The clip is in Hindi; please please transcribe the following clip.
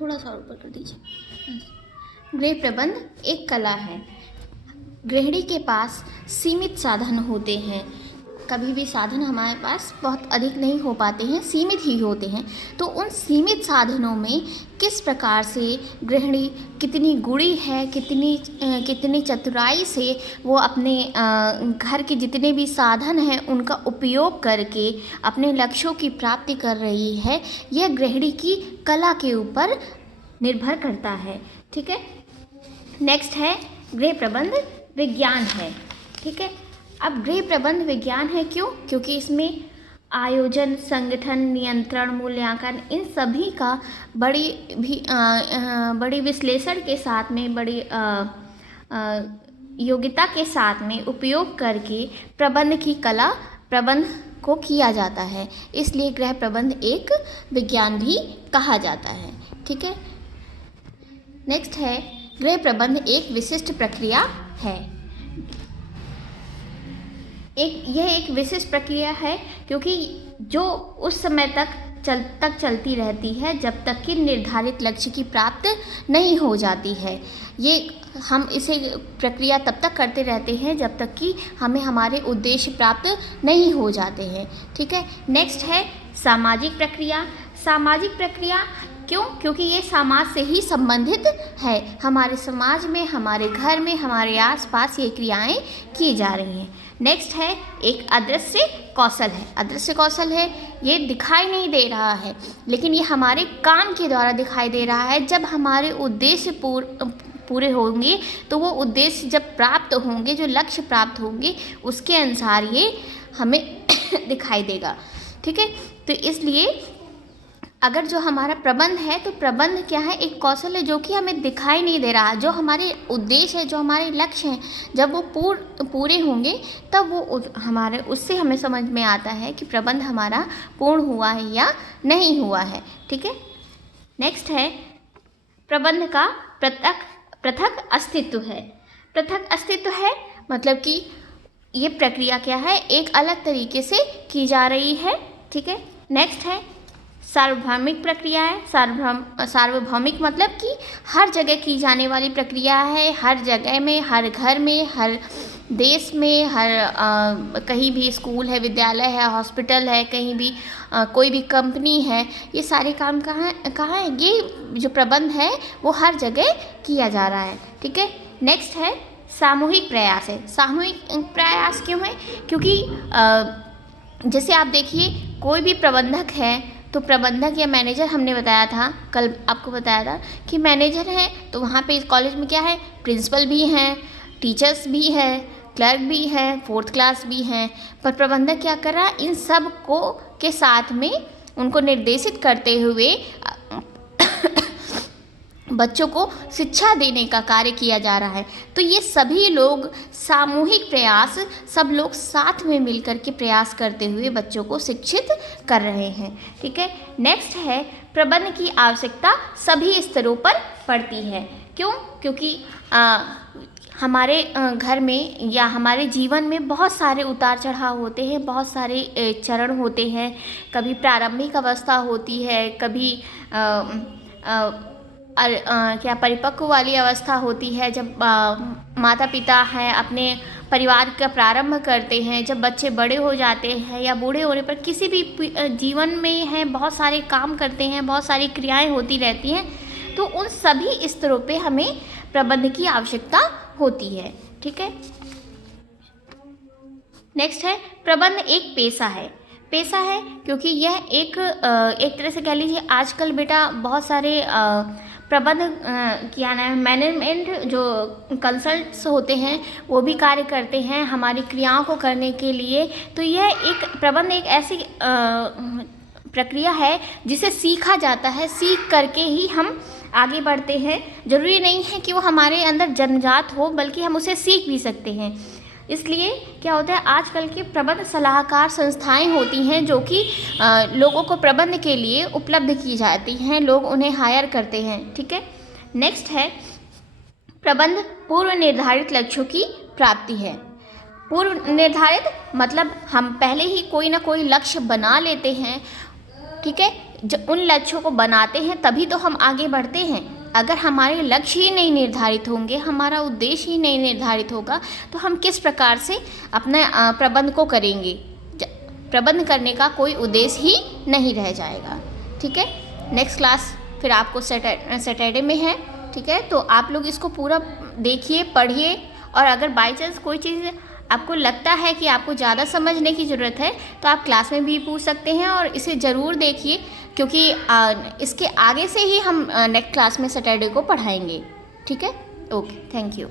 थोड़ा सा ऊपर कर दीजिए। गृह प्रबंध एक कला है। गृहिणी के पास सीमित साधन होते हैं। कभी भी साधन हमारे पास बहुत अधिक नहीं हो पाते हैं, सीमित ही होते हैं। तो उन सीमित साधनों में किस प्रकार से गृहिणी कितनी गुणी है, कितनी चतुराई से वो अपने घर के जितने भी साधन हैं उनका उपयोग करके अपने लक्ष्यों की प्राप्ति कर रही है, यह गृहिणी की कला के ऊपर निर्भर करता है। ठीक है। नेक्स्ट है गृह प्रबंध विज्ञान है। ठीक है। अब गृह प्रबंध विज्ञान है क्यों? क्योंकि इसमें आयोजन, संगठन, नियंत्रण, मूल्यांकन, इन सभी का बड़ी विश्लेषण के साथ में, बड़ी योग्यता के साथ में उपयोग करके प्रबंध को किया जाता है। इसलिए गृह प्रबंध एक विज्ञान भी कहा जाता है। ठीक है। नेक्स्ट है गृह प्रबंध एक विशिष्ट प्रक्रिया है। यह एक विशिष्ट प्रक्रिया है क्योंकि जो उस समय तक चलती रहती है जब तक कि निर्धारित लक्ष्य की प्राप्त नहीं हो जाती है। ये हम इसे प्रक्रिया तब तक करते रहते हैं जब तक कि हमें हमारे उद्देश्य प्राप्त नहीं हो जाते हैं। ठीक है। नेक्स्ट है सामाजिक प्रक्रिया। सामाजिक प्रक्रिया क्यों? क्योंकि ये समाज से ही संबंधित है। हमारे समाज में, हमारे घर में, हमारे आसपास ये क्रियाएं की जा रही हैं। नेक्स्ट है एक अदृश्य कौशल है। अदृश्य कौशल है, ये दिखाई नहीं दे रहा है लेकिन ये हमारे काम के द्वारा दिखाई दे रहा है। जब हमारे उद्देश्य पूरे होंगे तो वो उद्देश्य जब प्राप्त होंगे, जो लक्ष्य प्राप्त होंगे, उसके अनुसार ये हमें दिखाई देगा। ठीक है। तो इसलिए अगर जो हमारा प्रबंध है तो प्रबंध क्या है? एक कौशल है जो कि हमें दिखाई नहीं दे रहा। जो हमारे उद्देश्य है, जो हमारे लक्ष्य हैं, जब वो पूरे होंगे तब वो उससे हमें समझ में आता है कि प्रबंध हमारा पूर्ण हुआ है या नहीं हुआ है। ठीक है। नेक्स्ट है प्रबंध का पृथक अस्तित्व है। पृथक अस्तित्व है मतलब कि ये प्रक्रिया क्या है? एक अलग तरीके से की जा रही है। ठीक है। नेक्स्ट है सार्वभौमिक प्रक्रिया है। सार्वभौमिक मतलब कि हर जगह की जाने वाली प्रक्रिया है। हर जगह में, हर घर में, हर देश में, कहीं भी स्कूल है, विद्यालय है, हॉस्पिटल है, कहीं भी कोई भी कंपनी है, ये सारे काम कहाँ है? ये जो प्रबंध है वो हर जगह किया जा रहा है। ठीक है। नेक्स्ट है सामूहिक प्रयास है। सामूहिक प्रयास क्यों है? क्योंकि जैसे आप देखिए कोई भी प्रबंधक है तो प्रबंधक या मैनेजर, हमने बताया था, कल आपको बताया था कि मैनेजर है तो वहाँ पे इस कॉलेज में क्या है? प्रिंसिपल भी हैं, टीचर्स भी हैं, क्लर्क भी है, 4th क्लास भी हैं। पर प्रबंधक क्या कर रहा है? इन सब को के साथ में उनको निर्देशित करते हुए बच्चों को शिक्षा देने का कार्य किया जा रहा है। तो ये सभी लोग सामूहिक प्रयास, सब लोग साथ में मिलकर के प्रयास करते हुए बच्चों को शिक्षित कर रहे हैं। ठीक है। नेक्स्ट है प्रबंध की आवश्यकता सभी स्तरों पर पड़ती है। क्यों? क्योंकि हमारे घर में या हमारे जीवन में बहुत सारे उतार चढ़ाव होते हैं, बहुत सारे चरण होते हैं। कभी प्रारंभिक अवस्था होती है, कभी परिपक्व वाली अवस्था होती है, जब माता पिता हैं अपने परिवार का प्रारंभ करते हैं। जब बच्चे बड़े हो जाते हैं या बूढ़े होने पर किसी भी जीवन में है, बहुत सारे काम करते हैं, बहुत सारी क्रियाएं होती रहती हैं। तो उन सभी स्तरों पे हमें प्रबंध की आवश्यकता होती है। ठीक है। नेक्स्ट है प्रबंध एक पेशा है। पेशा है क्योंकि यह एक तरह से कह लीजिए आजकल बेटा बहुत सारे प्रबंध क्या नाम है, मैनेजमेंट जो कंसल्ट्स होते हैं वो भी कार्य करते हैं हमारी क्रियाओं को करने के लिए। तो यह एक प्रबंध एक ऐसी प्रक्रिया है जिसे सीखा जाता है। सीख करके ही हम आगे बढ़ते हैं। ज़रूरी नहीं है कि वो हमारे अंदर जन्मजात हो, बल्कि हम उसे सीख भी सकते हैं। इसलिए क्या होता है, आजकल के प्रबंध सलाहकार संस्थाएं होती हैं जो कि लोगों को प्रबंध के लिए उपलब्ध की जाती हैं, लोग उन्हें हायर करते हैं। ठीक है। नेक्स्ट है प्रबंध पूर्व निर्धारित लक्ष्यों की प्राप्ति है। पूर्व निर्धारित मतलब हम पहले ही कोई ना कोई लक्ष्य बना लेते हैं। ठीक है। जो उन लक्ष्यों को बनाते हैं तभी तो हम आगे बढ़ते हैं। अगर हमारे लक्ष्य ही नहीं निर्धारित होंगे, हमारा उद्देश्य ही नहीं निर्धारित होगा, तो हम किस प्रकार से अपने प्रबंध को करेंगे। प्रबंध करने का कोई उद्देश्य ही नहीं रह जाएगा। ठीक है, नेक्स्ट क्लास फिर आपको सैटरडे में है। ठीक है, तो आप लोग इसको पूरा देखिए, पढ़िए, और अगर बाई चांस कोई चीज़ आपको लगता है कि आपको ज़्यादा समझने की ज़रूरत है तो आप क्लास में भी पूछ सकते हैं, और इसे ज़रूर देखिए, क्योंकि इसके आगे से ही हम नेक्स्ट क्लास में सैटरडे को पढ़ाएंगे। ठीक है, ओके, थैंक यू।